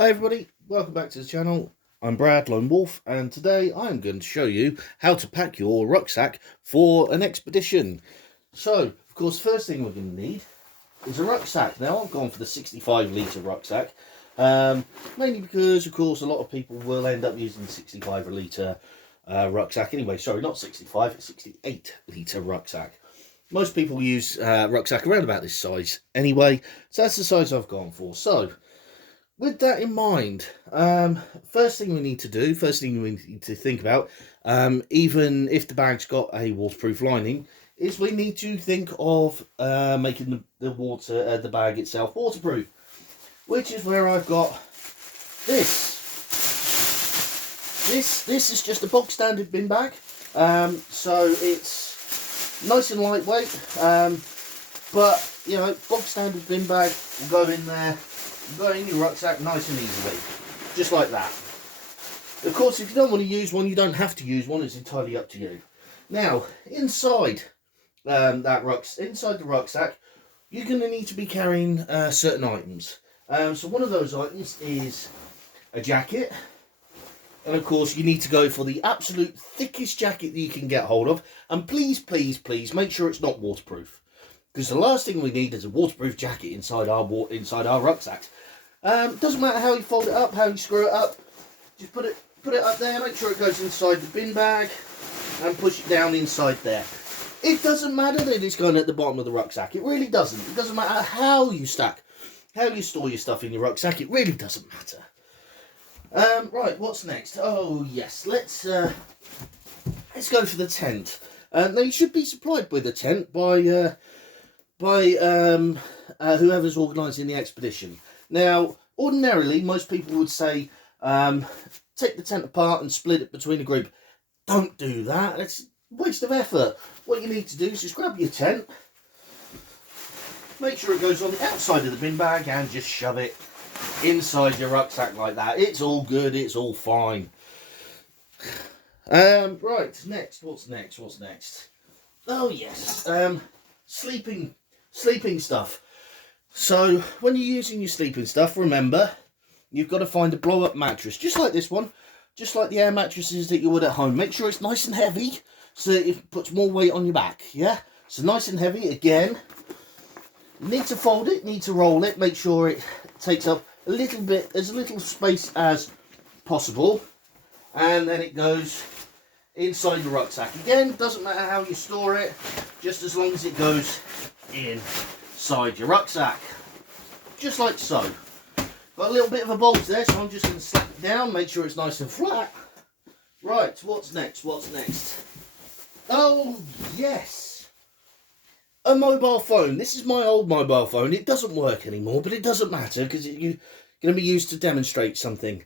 Hi everybody, welcome back to the channel. I'm Brad Lone Wolf, and today I'm going to show you how to pack your rucksack for an expedition. So, of course, first thing we're going to need is a rucksack. Now, I've gone for the 65 litre rucksack, mainly because, of course, a lot of people will end up using the 65 litre rucksack. Anyway, sorry, not 65, it's 68 litre rucksack. Most people use rucksack around about this size anyway, so that's the size I've gone for. So, with that in mind, first thing we need to think about, even if the bag's got a waterproof lining, is we need to think of making the bag itself waterproof, which is where I've got this. This is just a bog standard bin bag, so it's nice and lightweight, but you know, bog standard bin bag will go in there. Go in your rucksack nice and easily, just like that. Of course, if you don't want to use one, you don't have to use one. It's entirely up to you. Now, inside inside the rucksack, you're going to need to be carrying certain items. So one of those items is a jacket, and of course, you need to go for the absolute thickest jacket that you can get hold of. And please, please, please, make sure it's not waterproof, because the last thing we need is a waterproof jacket inside our rucksacks. Doesn't matter how you fold it up, how you screw it up. Just put it up there. Make sure it goes inside the bin bag, and push it down inside there. It doesn't matter that it's going at the bottom of the rucksack. It really doesn't. It doesn't matter how you store your stuff in your rucksack. It really doesn't matter. Right, what's next? Oh yes, let's go for the tent. Now you should be supplied with a tent by whoever's organising the expedition. Now, ordinarily, most people would say, take the tent apart and split it between a group. Don't do that. It's a waste of effort. What you need to do is just grab your tent, make sure it goes on the outside of the bin bag, and just shove it inside your rucksack like that. It's all good. It's all fine. Right, next. What's next? Oh, yes. Sleeping stuff. So when you're using your sleeping stuff, remember, you've got to find a blow-up mattress, just like this one, just like the air mattresses that you would at home. Make sure it's nice and heavy, so that it puts more weight on your back, yeah? So nice and heavy, again. You need to fold it, need to roll it, make sure it takes up a little bit, as little space as possible, and then it goes inside the rucksack. Again, doesn't matter how you store it, just as long as it goes inside your rucksack, just like so. Got a little bit of a bulge there, so I'm just going to slap it down, make sure it's nice and flat. Right, what's next? Oh yes, a mobile phone. This is my old mobile phone. It doesn't work anymore, but it doesn't matter, because you're going to be used to demonstrate something.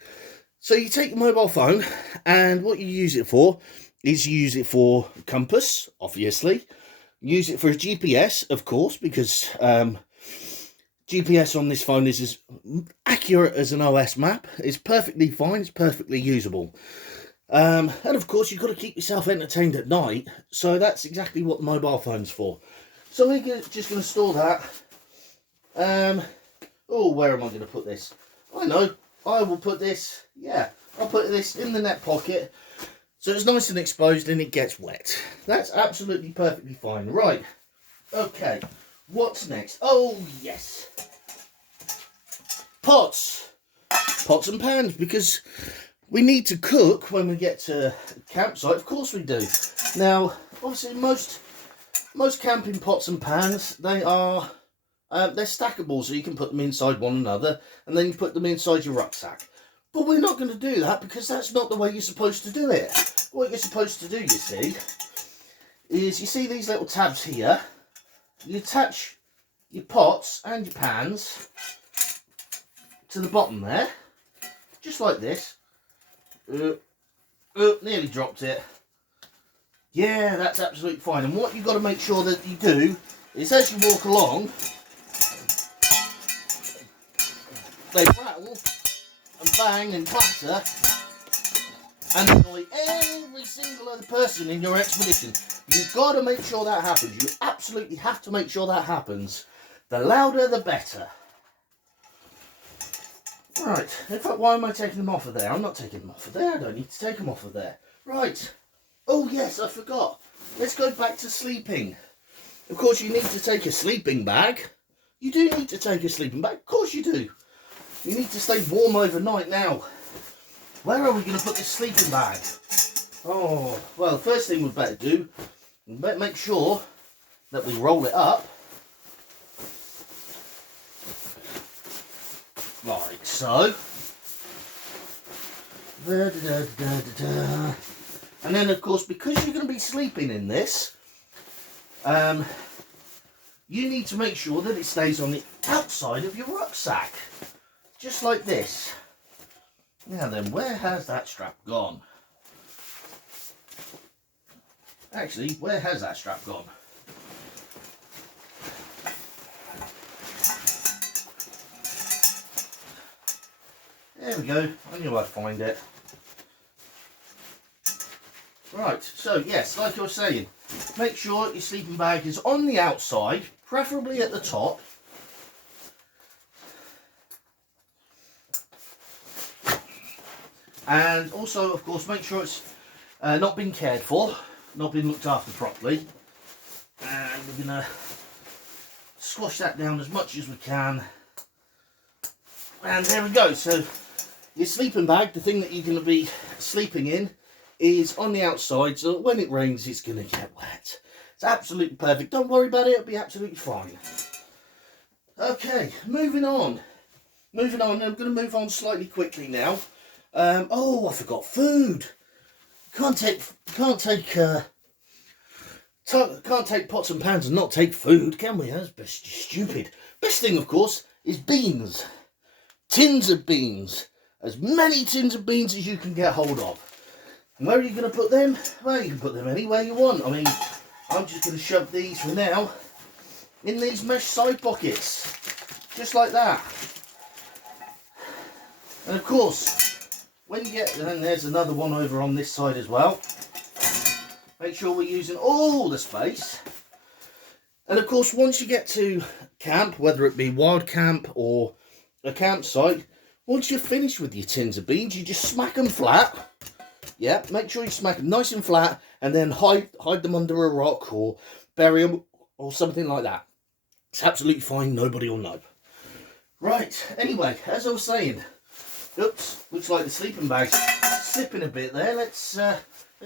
So you take your mobile phone, and what you use it for is you use it for compass, obviously. Use it for a GPS, of course, because GPS on this phone is as accurate as an OS map. It's perfectly fine. It's perfectly usable. And of course, you've got to keep yourself entertained at night. So that's exactly what the mobile phone's for. So we're just going to store that. Oh, where am I going to put this? I know. I will put this. Yeah, I'll put this in the net pocket, so it's nice and exposed and it gets wet. That's absolutely perfectly fine. Right. Okay. What's next? Oh, yes. Pots and pans, because we need to cook when we get to the campsite. Of course we do. Now, obviously, most camping pots and pans, they're stackable, so you can put them inside one another, and then you put them inside your rucksack. But we're not going to do that, because that's not the way you're supposed to do it. What you're supposed to do, you see, is you see these little tabs here. You attach your pots and your pans to the bottom there, just like this. Nearly dropped it. Yeah, that's absolutely fine. And what you've got to make sure that you do is, as you walk along, they rattle and bang and clatter and annoy every single other person in your expedition. You've got to make sure that happens. You absolutely have to make sure that happens. The louder, the better. Right, in fact, why am I taking them off of there? I'm not taking them off of there. I don't need to take them off of there. Right. Oh, yes, I forgot. Let's go back to sleeping. Of course, you need to take a sleeping bag. You do need to take a sleeping bag. Of course you do. You need to stay warm overnight. Now, where are we going to put this sleeping bag? Oh, well, the first thing we'd better do, we better make sure that we roll it up. Like so. And then, of course, because you're going to be sleeping in this, you need to make sure that it stays on the outside of your rucksack. Just like this. Now then, where has that strap gone? Actually, where has that strap gone? There we go. I knew I'd find it. Right, so yes, like I was saying, make sure your sleeping bag is on the outside, preferably at the top. And also, of course, make sure it's not been cared for, not been looked after properly. And we're going to squash that down as much as we can. And there we go. So your sleeping bag, the thing that you're going to be sleeping in, is on the outside, so when it rains it's going to get wet. It's absolutely perfect. Don't worry about it, it'll be absolutely fine. Okay, moving on. I'm going to move on slightly quickly now. Oh, I forgot food. Can't take pots and pans and not take food, can we? That's just stupid. Best thing, of course, is beans. Tins of beans. As many tins of beans as you can get hold of. And where are you going to put them? Well, you can put them anywhere you want. I mean, I'm just going to shove these for now in these mesh side pockets. Just like that. And of course, when you get, and there's another one over on this side as well. Make sure we're using all the space. And of course, once you get to camp, whether it be wild camp or a campsite, once you're finished with your tins of beans, you just smack them flat. Yeah, make sure you smack them nice and flat, and then hide them under a rock or bury them or something like that. It's absolutely fine. Nobody will know. Right. Anyway, as I was saying, oops, looks like the sleeping bag's slipping a bit there. Let's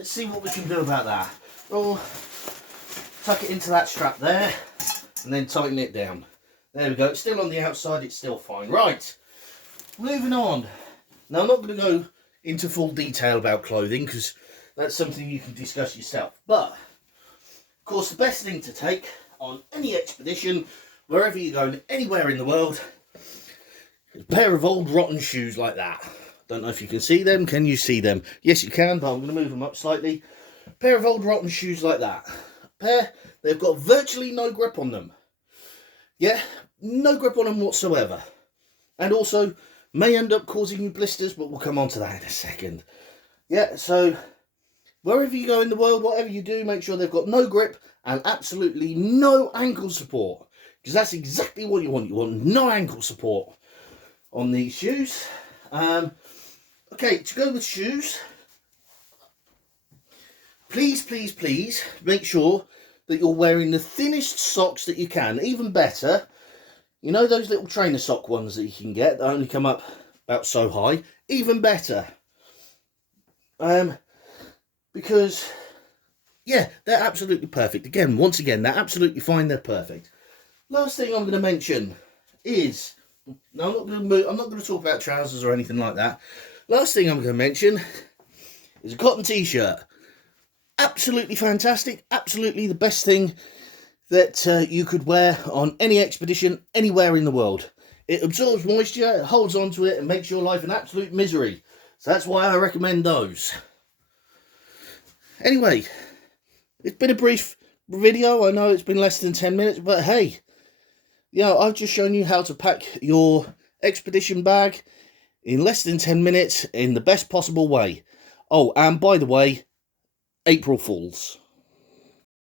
see what we can do about that. We'll tuck it into that strap there, and then tighten it down. There we go. It's still on the outside. It's still fine. Right. Moving on. Now, I'm not going to go into full detail about clothing because that's something you can discuss yourself. But, of course, the best thing to take on any expedition, wherever you're going, anywhere in the world, is a pair of old rotten shoes like that. Don't know if you can see them. Can you see them? Yes, you can, but I'm going to move them up slightly. A pair of old rotten shoes like that. They've got virtually no grip on them. Yeah, no grip on them whatsoever. And also, may end up causing you blisters, but we'll come on to that in a second. Yeah, so wherever you go in the world, whatever you do, make sure they've got no grip and absolutely no ankle support. Because that's exactly what you want. You want no ankle support on these shoes. Okay, to go with shoes, please make sure that you're wearing the thinnest socks that you can. Even better, you know those little trainer sock ones that you can get that only come up about so high? Even better. Because, yeah, they're absolutely perfect. Once again, they're absolutely fine. They're perfect. Last thing I'm going to mention is, no, I'm not going to talk about trousers or anything like that. Last thing I'm going to mention is a cotton t-shirt. Absolutely fantastic. Absolutely the best thing that you could wear on any expedition anywhere in the world. It absorbs moisture, it holds onto it, and makes your life an absolute misery. So that's why I recommend those. Anyway, it's been a brief video. I know it's been less than 10 minutes, but hey, you know, I've just shown you how to pack your expedition bag in less than 10 minutes in the best possible way. Oh, and by the way, April Fools.